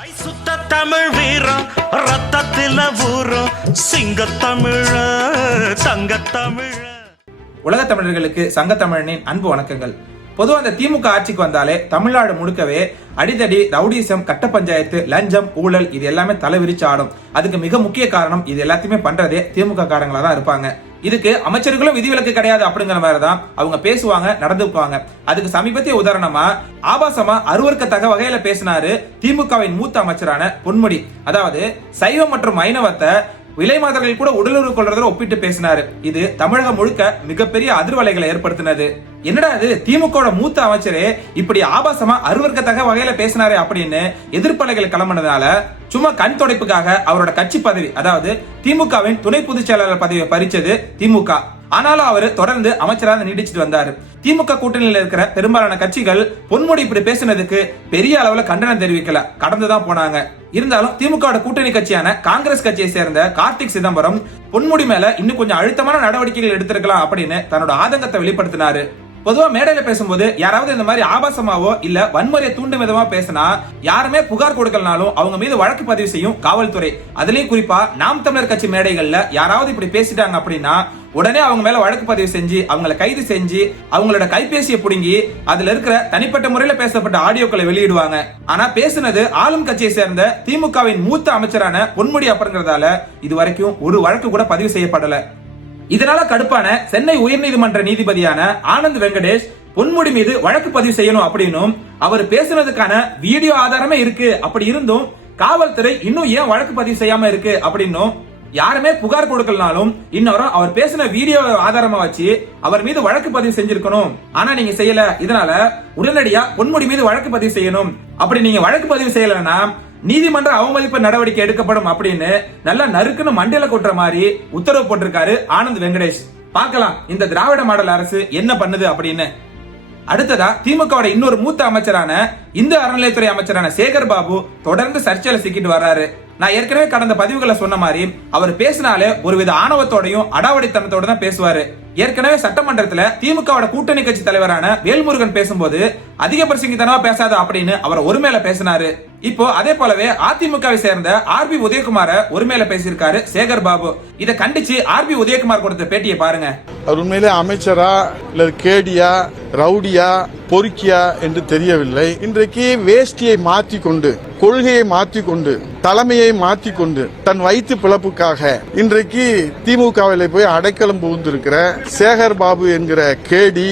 ஐ சுத்த தமிழ் வீரம் ரத்தத்தில தமிழ சிங்கத்தமிழ தமிழ உலக தமிழர்களுக்கு சங்க தமிழனின் அன்பு வணக்கங்கள். பொதுவா அந்த திமுக ஆட்சிக்கு வந்தாலே தமிழ்நாடு முழுக்கவே அடிதடி ரவுடிசம் கட்ட பஞ்சாயத்து லஞ்சம் ஊழல் இது எல்லாமே தலைவிரிச்சு ஆடும். அதுக்கு மிக முக்கிய காரணம் இது எல்லாத்தையுமே பண்றதே திமுக காரங்களா தான் இருப்பாங்க. இதுக்கு அமைச்சர்களும் விதிவிலக்கு கிடையாது அப்படிங்கிற மாதிரி தான் அவங்க பேசுவாங்க நடந்துக்குவாங்க அதுக்கு சமீபத்திய உதாரணமா ஆபாசமா அருவருக்கத்தக வகையில பேசினாரு திமுகவின் மூத்த அமைச்சரான பொன்முடி. அதாவது சைவம் மற்றும் மைனவத்தை விலை மாதர்கள் கூட உடலுறவு கொள்றதுல ஒப்பிட்டு பேசினாரு. இது தமிழகம் முழுக்க மிகப்பெரிய அதிர்வலைகளை ஏற்படுத்தினது. என்னடா இது? திமுக மூத்த அமைச்சரே இப்படி ஆபாசமா அருவருக்கத்தக்க வகையில பேசினாரு அப்படின்னு எதிர்ப்பலைகள் கிளம்பினதுனால சும்மா கண் துடைப்புக்காக அவரோட கட்சி பதவி அதாவது திமுகவின் துணை பொதுச் செயலாளர் பதவியை பறிச்சது திமுக. ஆனாலும் அவர் தொடர்ந்து அமைச்சராக நீடிச்சிட்டு வந்தார். திமுக கூட்டணியில் இருக்கிற பெரும்பாலான கட்சிகள் பொன்முடி இப்படி பேசினதுக்கு பெரிய அளவுல கண்டனம் தெரிவிக்கல. கடந்துதான் போனாங்க. இருந்தாலும் திமுக கூட்டணி கட்சியான காங்கிரஸ் கட்சியை சேர்ந்த கார்த்திக் சிதம்பரம் பொன்முடி மேல இன்னும் கொஞ்சம் அழுத்தமான நடவடிக்கைகள் எடுத்திருக்கலாம் அப்படின்னு தன்னோட ஆதங்கத்தை வெளிப்படுத்தினாரு. பொதுவா மேடையில பேசும்போது யாராவது இந்த மாதிரி ஆபாசமாவோ இல்ல வன்முறையை தூண்டும் விதமா பேசினா யாருமே புகார் கொடுக்கலனாலும் அவங்க மீது வழக்கு பதிவு செய்யும் காவல்துறை. அதுலயும் குறிப்பா நாம் தமிழர் கட்சி மேடைகள்ல யாராவது இப்படி பேசிட்டாங்க அப்படின்னா உடனே அவங்க மேல வழக்கு பதிவு செஞ்சு அவங்களை கைது செஞ்சு அவங்களோட கைபேசியை புடுங்கி அதுல இருக்கிற தனிப்பட்ட முறையில பேசப்பட்ட ஆடியோக்களை வெளியிடுவாங்க. ஆனா பேசுனது ஆளும் கட்சியை சேர்ந்த திமுகவின் மூத்த அமைச்சரான பொன்முடி அப்படிங்கறதால இது வரைக்கும் ஒரு வழக்கு கூட பதிவு செய்யப்படல. இதனால கடுப்பான சென்னை உயர்நீதிமன்ற நீதிபதியான ஆனந்த் வெங்கடேஷ் பொன்முடி மீது வழக்கு பதிவு செய்யணும் அப்படின்னும் அவர் பேசுனதுக்கான வீடியோ ஆதாரமே இருக்கு அப்படி இருந்தும் காவல்துறை இன்னும் ஏன் வழக்கு பதிவு செய்யாம இருக்கு அப்படின்னும் யாருமே புகார் கொடுக்கலனாலும் இன்னொரும் அவர் பேசின வீடியோ ஆதாரமா வச்சு அவர் மீது வழக்கு பதிவு செஞ்சிருக்கணும். ஆனா நீங்க செய்யல. இதனால உடனடியா பொன்முடி மீது வழக்கு பதிவு செய்யணும். அப்படி நீங்க வழக்கு பதிவு செய்யலன்னா நீதிமன்ற அவமதிப்பு நடவடிக்கை எடுக்கப்படும் அப்படின்னு நல்லா நறுக்குன்னு மண்டையில கொட்டுற மாதிரி உத்தரவு போட்டிருக்காரு ஆனந்த் வெங்கடேஷ். பார்க்கலாம் இந்த திராவிட மாடல் அரசு என்ன பண்ணுது அப்படின்னு. அடுத்ததா திமுகவோட இன்னொரு மூத்த அமைச்சரான இந்து அறநிலையத்துறை அமைச்சரான சேகர் பாபு தொடர்ந்து சர்ச்சையில சிக்கிட்டு வர்றாரு. நான் ஏற்கனவே கடந்த பதிவுகளை சொன்ன மாதிரி அவர் பேசினாலே ஒருவித ஆணவத்தோடையும் அடாவடித்தனத்தோட தான் பேசுவாரு. ஏற்கனவே சட்டமன்றத்துல திமுகவோட கூட்டணி கட்சி தலைவரான வேல்முருகன் பேசும்போது அதிக பிரசங்கித்தனமா பேசாத அப்படின்னு அவர் ஒருமையில பேசினாரு. இப்போ அதே போலவே அதிமுகவை சேர்ந்த ஆர் பி உதயகுமார ஒருமையில பேசியிருக்காரு சேகர் பாபு. இதை கண்டிச்சு ஆர் பி உதயகுமார் கொடுத்த பேட்டியை பாருங்க. அவர் உண்மையிலே அமைச்சரா இல்ல கேடியா ரவுடியா பொறுக்கியா என்று தெரியவில்லை. இன்றைக்கு வேஷ்டியை மாற்றி கொண்டு கொள்கையை மாற்றி கொண்டு தலைமையை மாற்றி கொண்டு தன் வயிற்று பிளப்புக்காக இன்றைக்கு திமுகவில் போய் அடைக்கலம் புகுந்திருக்கிற சேகர் பாபு என்கிற கேடி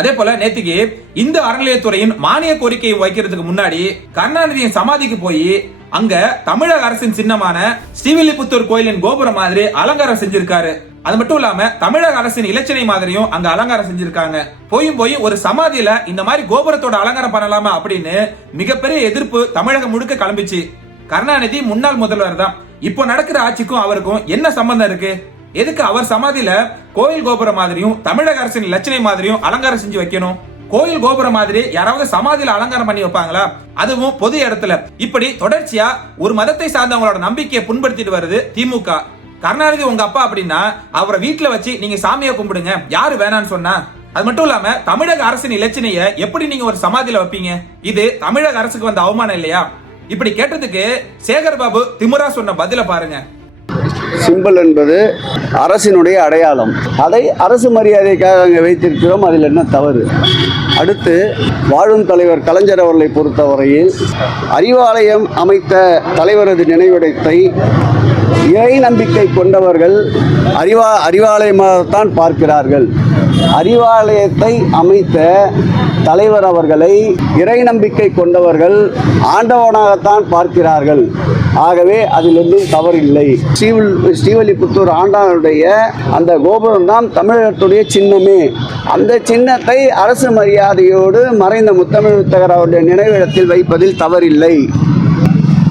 அதே போல நேத்திக்கு இந்து அறநிலையத்துறையின் மானிய கோரிக்கையை வைக்கிறதுக்கு முன்னாடி கருணாநிதியின் சமாதிக்கு போய் அங்க தமிழக அரசின் சின்னமான ஸ்ரீவில்லிபுத்தூர் கோயிலின் கோபுரம் மாதிரி அலங்காரம் செஞ்சிருக்காரு. அது மட்டும் இல்லாம தமிழக அரசின் இலச்சினை மாதிரியும் அங்க அலங்காரம் செஞ்சிருக்காங்க. போயும் போய் ஒரு சமாதியில இந்த மாதிரி கோபுரத்தோட அலங்காரம் பண்ணலாமா அப்படின்னு மிகப்பெரிய எதிர்ப்பு தமிழகம் முழுக்க கிளம்பிச்சு. கருணாநிதி முன்னாள் முதல்வர் தான் இப்போ நடக்கிற ஆட்சிக்கும் அவருக்கும் என்ன சம்பந்தம் இருக்கு? எதுக்கு அவர் சமாதியில கோயில் கோபுரம் மாதிரியும் தமிழக அரசின் லட்சணை மாதிரியும் அலங்காரம் செஞ்சு வைக்கணும். கோயில் கோபுரம் மாதிரி யாராவது சமாதியில அலங்காரம் பண்ணி வைப்பாங்களா? அதுவும் பொது இடத்துல. இப்படி தொடர்ச்சியா ஒரு மதத்தை சார்ந்தவங்களோட நம்பிக்கையை புண்படுத்திட்டு வருது திமுக. கருணாநிதி உங்க அப்பா அப்படின்னா அவரை வீட்டுல வச்சு நீங்க சாமியை கும்பிடுங்க. யாரு வேணான்னு சொன்னா? அது மட்டும் இல்லாம தமிழக அரசின் இலச்சினைய எப்படி நீங்க ஒரு சமாதியில வைப்பீங்க? இது தமிழக அரசுக்கு வந்த அவமானம் இல்லையா? இப்படி கேட்டதுக்கு சேகர் பாபு திமுரா சொன்ன பதில பாருங்க. சிம்பல் என்பது அரசினுடைய அடையாளம். அதை அரசு மரியாதைக்காக அங்கே வைத்திருக்கிறோம். அதில் என்ன தவறு? அடுத்து வாழும் தலைவர் கலைஞர் அவர்களை பொறுத்தவரையில் அறிவாலயம் அமைத்த தலைவரது நினைவிடத்தை இறை நம்பிக்கை கொண்டவர்கள் அறிவா அறிவாலயமாகத்தான் பார்க்கிறார்கள். அறிவாலயத்தை அமைத்த தலைவர் அவர்களை இறை நம்பிக்கை கொண்டவர்கள் ஆண்டவனாகத்தான் பார்க்கிறார்கள். ஆகவே அதில் ஒன்றும் தவறில்லை. ஸ்ரீவில் ஸ்ரீவல்லிபுத்தூர் ஆண்டானுடைய அந்த கோபுரம் தான் தமிழகத்துடைய சின்னமே. அந்த சின்னத்தை அரசு மரியாதையோடு மறைந்த முத்தமிழ் முத்தகர் அவருடைய நினைவிடத்தில் வைப்பதில் தவறில்லை.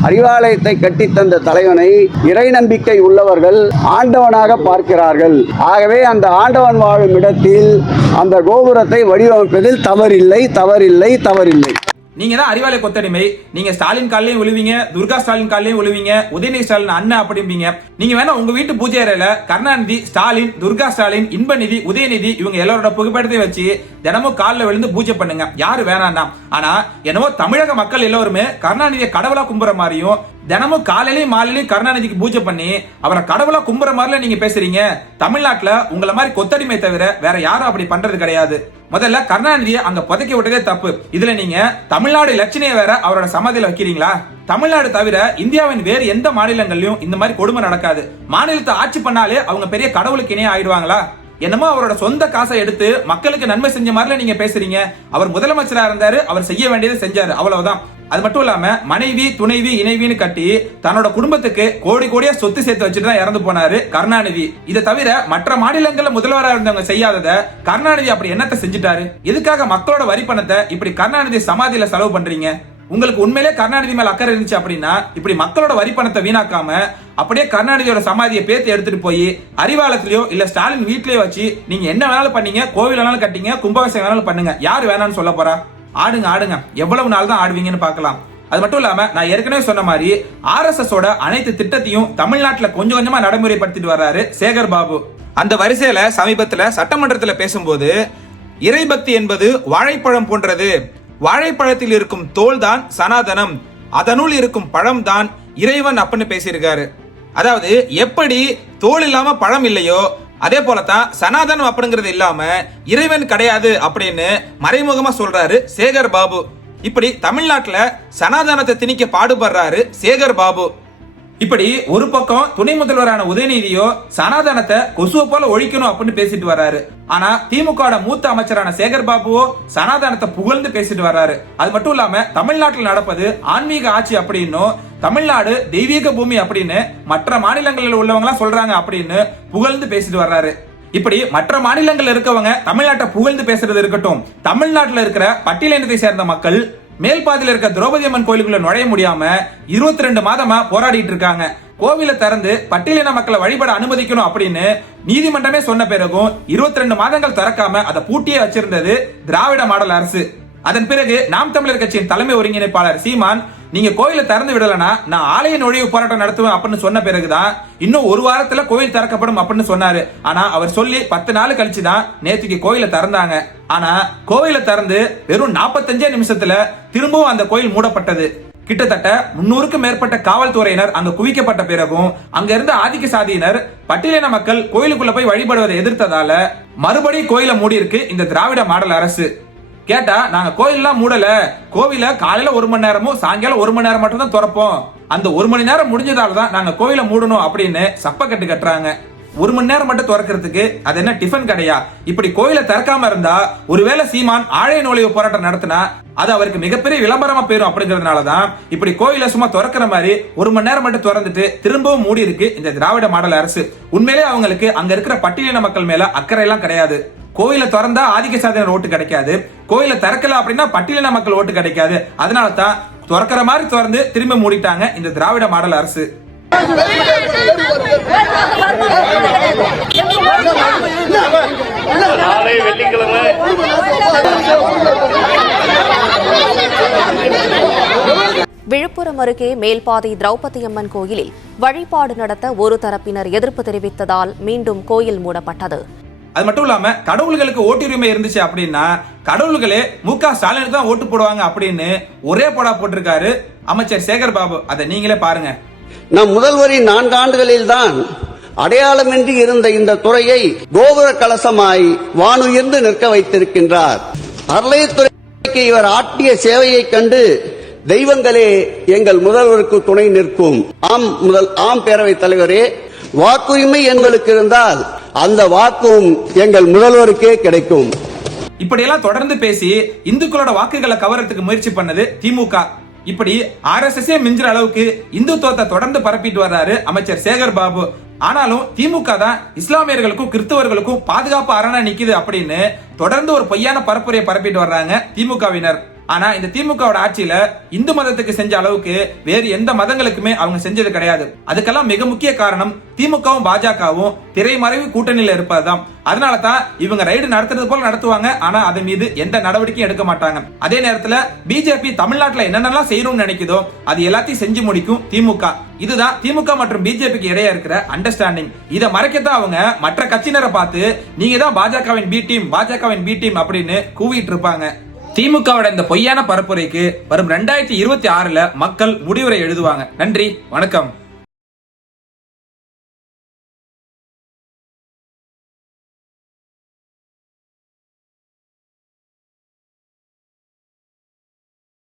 அறிவாலயத்தை கட்டித்தந்த தலைவனை இறை நம்பிக்கை உள்ளவர்கள் ஆண்டவனாக பார்க்கிறார்கள். ஆகவே அந்த ஆண்டவன் வாழும் இடத்தில் அந்த கோபுரத்தை வடிவமைப்பதில் தவறில்லை தவறில்லை தவறில்லை. நீங்க தான் அறிவாலய கொத்தடிமை. நீங்க ஸ்டாலின் காலையும் விழுவீங்க துர்கா ஸ்டாலின் காலையும் விழுவீங்க உதயநிதி ஸ்டாலின் அண்ணன் அப்படிம்பீங்க. நீங்க வேணா உங்க வீட்டு பூஜை அறையில கருணாநிதி ஸ்டாலின் துர்கா ஸ்டாலின் இன்பநிதி உதயநிதி இவங்க எல்லாரோட புகைப்படத்தையும் வச்சு தினமும் காலில் விழுந்து பூஜை பண்ணுங்க. யாரு வேணாம் ஆனா என்னவோ தமிழக மக்கள் எல்லோருமே கருணாநிதியை கடவுளா கும்புற மாதிரியும் தினமும் காலையிலயும் மாலையிலயும் கருணாநிதிக்கு பூஜை பண்ணி அவரை கடவுளா கும்புற மாதிரில நீங்க பேசுறீங்க. தமிழ்நாட்டுல உங்களை மாதிரி கொத்தடிமை தவிர வேற யாரும் அப்படி பண்றது கிடையாது. முதல்ல கருணாநிதியை அங்க புதைக்க விட்டதே தப்பு. இதுல நீங்க தமிழ்நாடு லட்சணையை வேற அவரோட சமாதியில வைக்கிறீங்களா? தமிழ்நாடு தவிர இந்தியாவின் வேறு எந்த மாநிலங்கள்லயும் இந்த மாதிரி கொடுமை நடக்காது. மாநிலத்தை ஆட்சி பண்ணாலே அவங்க பெரிய கடவுளுக்கு இணைய ஆயிடுவாங்களா? என்னமோ அவரோட சொந்த காசை எடுத்து மக்களுக்கு நன்மை செஞ்ச மாதிரில நீங்க பேசுறீங்க. அவர் முதலமைச்சரா இருந்தாரு அவர் செய்ய வேண்டியதை செஞ்சாரு அவ்வளவுதான். அது மட்டும் இல்லாம மனைவி துணைவி இணைவின்னு கட்டி தன்னோட குடும்பத்துக்கு கோடி கோடியா சொத்து சேர்த்து வச்சுட்டு தான் இறந்து போனாரு கருணாநிதி. இதை தவிர மற்ற மாநிலங்கள்ல முதல்வராக இருந்தவங்க செய்யாதத கருணாநிதி அப்படி என்னத்தை செஞ்சுட்டாரு? எதுக்காக மக்களோட வரி பணத்தை இப்படி கருணாநிதி சமாதியில செலவு பண்றீங்க? உங்களுக்கு உண்மையிலே கருணாநிதி மேல அக்கறை இருந்துச்சு அப்படின்னா இப்படி மக்களோட வரி பணத்தை வீணாக்காம அப்படியே கருணாநிதியோட சமாதியை பேத்து எடுத்துட்டு போய் அறிவாலயத்திலயோ இல்ல ஸ்டாலின் வீட்லயோ வச்சு நீங்க என்ன வேணாலும் பண்ணீங்க கோவில் வேணாலும் கட்டிங்க கும்பாபிஷேகம் வேணாலும் பண்ணுங்க. யாரு வேணாம்னு சொல்ல போறா? ஆடுங்க ஆடுங்க. எவ்வளவு நாள் தான் ஆடுவீங்கன்னு பார்க்கலாம். அது மட்டும் இல்லாம நான் ஏற்கனவே சொன்ன மாதிரி ஆர்எஸ்எஸ் ஓட அனைத்து திட்டத்தையும் தமிழ்நாட்டுல கொஞ்சம் கொஞ்சமா நடைமுறைப்படுத்திட்டு வர்றாரு சேகர் பாபு. அந்த வரிசையில சமீபத்துல சட்டமன்றத்துல பேசும்போது இறைபக்தி என்பது வாழைப்பழம் போன்றது. வாழைப்பழத்தில் இருக்கும் தோல் தான் சனாதனம் அதனுள் இருக்கும் பழம் தான் இறைவன் அப்படின்னு பேசியிருக்காரு. அதாவது எப்படி தோல் இல்லாம பழம் இல்லையோ அதே போலதான் சனாதனம் அப்படிங்கிறது இல்லாம இறைவன் கிடையாது அப்படின்னு மறைமுகமா சொல்றாரு சேகர் பாபு. இப்படி தமிழ்நாட்டுல சனாதனத்தை திணிக்க பாடுபடுறாரு சேகர் பாபு. இப்படி ஒரு பக்கம் துணை முதல்வரான உதயநிதியோ சனாதனத்தை கொசுவை போல ஒழிக்கணும் அப்படின்னு பேசிட்டு வர்றாரு. ஆனா திமுக மூத்த அமைச்சரான சேகர் பாபுவோ சனாதனத்தை புகழ்ந்து பேசிட்டு வர்றாரு. அது மட்டும் இல்லாம தமிழ்நாட்டில் நடப்பது ஆன்மீக ஆட்சி அப்படின்னும் தமிழ்நாடு தெய்வீக பூமி அப்படின்னு மற்ற மாநிலங்களில் உள்ளவங்க எல்லாம் சொல்றாங்க அப்படின்னு புகழ்ந்து பேசிட்டு வர்றாரு. இப்படி மற்ற மாநிலங்கள்ல இருக்கவங்க தமிழ்நாட்டை புகழ்ந்து பேசுறது இருக்கட்டும் தமிழ்நாட்டில் இருக்கிற பட்டியலினத்தை சேர்ந்த மக்கள் மேல் பாதியில இருக்க திரௌபதி அம்மன் கோயிலுக்குள்ள நுழைய முடியாம இருபத்தி ரெண்டு மாதமா போராடிட்டு இருக்காங்க. கோவிலை திறந்து பட்டியலின மக்களை வழிபட அனுமதிக்கணும் அப்படின்னு நீதிமன்றமே சொன்ன பிறகும் இருபத்தி ரெண்டு மாதங்கள் திறக்காம அதை பூட்டியே வச்சிருந்தது திராவிட மாடல் அரசு. அதன் பிறகு நாம் தமிழர் கட்சியின் தலைமை ஒருங்கிணைப்பாளர் சீமான் நீங்க கோயிலை திறந்து விடலனா நான் ஆலய நுழைவு போராட்டம் நடத்துவேன் அப்படின்னு சொன்ன பிறகுதான் இன்னும் ஒரு வாரத்துல கோயில் திறக்கப்படும் அப்படின்னு சொன்னாரு. ஆனா அவர் சொல்லி பத்து நாள் கழிச்சு தான் நேத்துக்கு கோயிலை திறந்தாங்க. ஆனா கோயிலை திறந்து வெறும் நாற்பத்தஞ்சே நிமிஷத்துல திரும்பவும் அந்த கோயில் மூடப்பட்டது. கிட்டத்தட்ட முன்னூறுக்கும் மேற்பட்ட காவல்துறையினர் அங்க குவிக்கப்பட்ட பிறகும் அங்க இருந்த ஆதிக்க சாதியினர் பட்டியலின மக்கள் கோயிலுக்குள்ள போய் வழிபடுவதை எதிர்த்ததால மறுபடியும் கோயிலை மூடி இருக்கு இந்த திராவிட மாடல் அரசு. கேட்டா நாங்க கோயில்லாம் மூடல. கோவில காலையில ஒரு மணி நேரமும் சாயங்காலம் ஒரு மணி நேரம் மட்டும் தான் திறப்போம். அந்த ஒரு மணி நேரம் முடிஞ்சதால தான் நாங்க கோயிலை மூடணும் அப்படின்னு சப்ப கட்டு கட்டுறாங்க. ஒரு மணி நேரம் மட்டும் திறக்கிறதுக்கு அது என்ன டிஃபன் கடையா? இப்படி கோயிலை திறக்காம இருந்தா ஒருவேளை சீமான் ஆழைய நுழைவு போராட்டம் நடத்தினா அது அவருக்கு மிகப்பெரிய விளம்பரமா போயிடும் அப்படிங்கிறதுனால தான் இப்படி கோயிலை சும்மா திறக்கிற மாதிரி ஒரு மணி நேரம் மட்டும் திறந்துட்டு திரும்பவும் மூடி இருக்கு இந்த திராவிட மாடல் அரசு. உண்மையிலே அவங்களுக்கு அங்க இருக்கிற பட்டியலின மக்கள் மேல அக்கறை எல்லாம் கிடையாது. கோயிலை திறந்தா ஆதிக்க சாதியினர் ஓட்டு கிடைக்காது. கோயிலை திறக்கல அப்படின்னா பட்டியலின மக்கள் ஓட்டு கிடைக்காது. அதனால தான் திறக்கிற மாதிரி திறந்து திரும்ப மூடிட்டாங்க இந்த திராவிட மாடல் அரசு. வெள்ளிக்கிழமை. விழுப்புரம் அருகே மேல்பாதை திரௌபதி அம்மன் கோயிலில் வழிபாடு நடத்த ஒரு தரப்பினர் எதிர்ப்பு தெரிவித்ததால் மீண்டும் கோயில் மூடப்பட்டது. அது மட்டும் இல்லாம கடவுள்களுக்கு ஓட்டுரிமை இருந்துச்சு அப்படின்னா கடவுள்களே மு க ஸ்டாலினுக்கு தான் ஓட்டு போடுவாங்க அப்படின்னு ஒரே போடா போட்டிருக்காரு அமைச்சர் சேகர் பாபு. அதை நீங்களே பாருங்க. நம் முதல்வரின் நான்கு ஆண்டுகளில் தான் அடையாளமின்றி இருந்த இந்த துறையை கோபுர கலசமாய் வானுயர்ந்து நிற்க வைத்திருக்கின்றார். அறளையத்துறைக்கு இவர் ஆட்டிய சேவையைக் கண்டு தெய்வங்களே எங்கள் முதல்வருக்கு துணை நிற்கும். ஆம் முதல் ஆம் பேரவைத் தலைவரே வாக்குரிமை எங்களுக்கு இருந்தால் அந்த வாக்கும் எங்கள் முதல்வருக்கே கிடைக்கும். இப்படியெல்லாம் தொடர்ந்து பேசி இந்துக்களோட வாக்குகளை கவரத்துக்கு முயற்சி பண்ணது திமுக. இப்படி ஆர்எஸ்எஸ் மிஞ்சுற அளவுக்கு இந்துத்துவத்தை தொடர்ந்து பரப்பிட்டு வர்றாரு அமைச்சர் சேகர் பாபு. ஆனாலும் திமுக தான் இஸ்லாமியர்களுக்கும் கிறிஸ்தவர்களுக்கும் பாதுகாப்பு அரணா நிக்குது அப்படின்னு தொடர்ந்து ஒரு பொய்யான பரப்புரையை பரப்பிட்டு வர்றாங்க திமுகவினர். ஆனா இந்த திமுகவோட ஆட்சியில இந்து மதத்துக்கு செஞ்ச அளவுக்கு வேறு எந்த மதங்களுக்குமே அவங்க செஞ்சது கிடையாது. அதுக்கெல்லாம் மிக முக்கிய காரணம் திமுகவும் பாஜகவும் திரைமறைவு கூட்டணியில இருப்பதுதான். அதனால தான் இவங்க ரைடு நடத்துறது போல நடத்துவாங்க. ஆனா அதன் மீது எந்த நடவடிக்கையும் எடுக்க மாட்டாங்க. அதே நேரத்துல பிஜேபி தமிழ்நாட்டுல என்னென்னலாம் செய்யணும்னு நினைக்குதோ அது எல்லாத்தையும் செஞ்சு முடிக்கும் திமுக. இதுதான் திமுக மற்றும் பிஜேபிக்கு இடையே இருக்கிற அண்டர்ஸ்டாண்டிங் இதை மறைக்கத்தான் அவங்க மற்ற கட்சியினரை பார்த்து நீங்க தான் பாஜகவின் பி டீம் பாஜகவின் பி டீம் அப்படின்னு கூவிட்டு இருப்பாங்க. திமுகவோட இந்த பொய்யான பரப்புரைக்கு வரும் ரெண்டாயிரத்தி இருபத்தி ஆறுல மக்கள் முடிவுரை எழுதுவாங்க. நன்றி வணக்கம்.